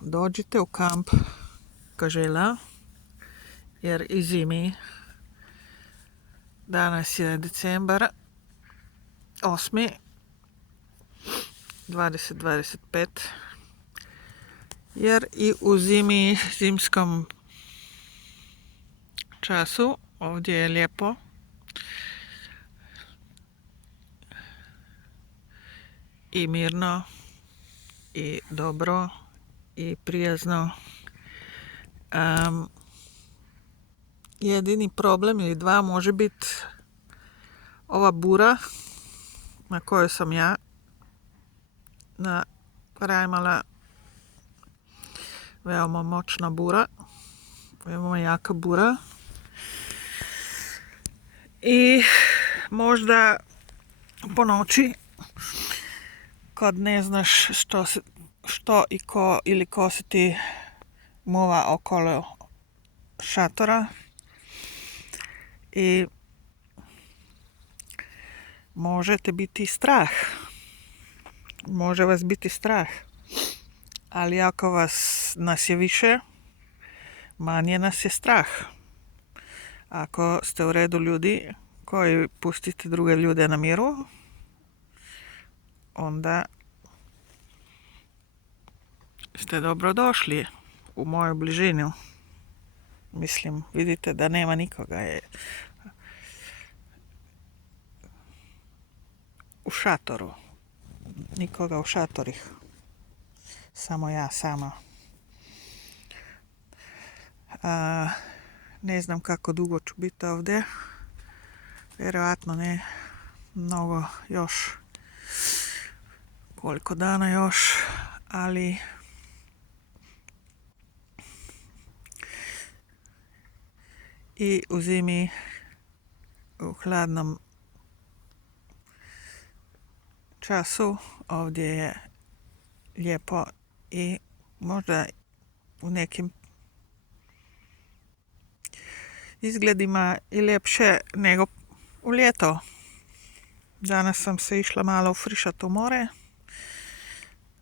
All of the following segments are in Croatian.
dođite u kamp Kažela, jer i zimi. Danas je decembar 8. 2025, jer i u zimskom času ovdje je lijepo i mirno i dobro i prijazno. Jedini problem ili dva može biti ova bura na kojoj sam ja na Rajmala. Veoma moćna bura, veoma jaka bura i možda po noći kad ne znaš što i ko ili ko se ti muva okolo šatora i možete biti strah. Može vas biti strah, ali ako nas je više, manje nas je strah. Ako ste u redu ljudi koji pustite druge ljude na miru, onda ste dobrodošli u moju bližinu. Mislim, vidite da nema nikoga u šatoru. Nikoga u šatorih. Samo ja sama. Ne znam kako dugo ću biti ovdje. Vjerojatno ne mnogo još. Koliko dana još. Ali i u zimi, u hladnom času ovdje je lijepo i možda u nekim izgledima i ljepše nego u ljeto. Danas sam se išla malo ufrišati u more.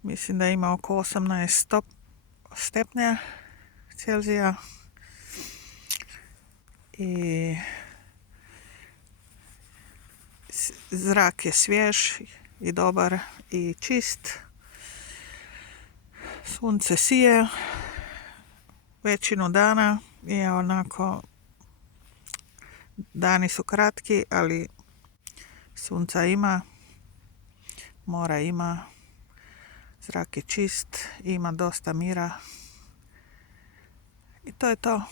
Mislim da ima oko 18 stepnja Celzija i zrak je svjež i dobar i čist. Sunce sije većinu dana i onako dani su kratki, ali sunca ima, mora ima, zrak je čist, ima dosta mira i to je to.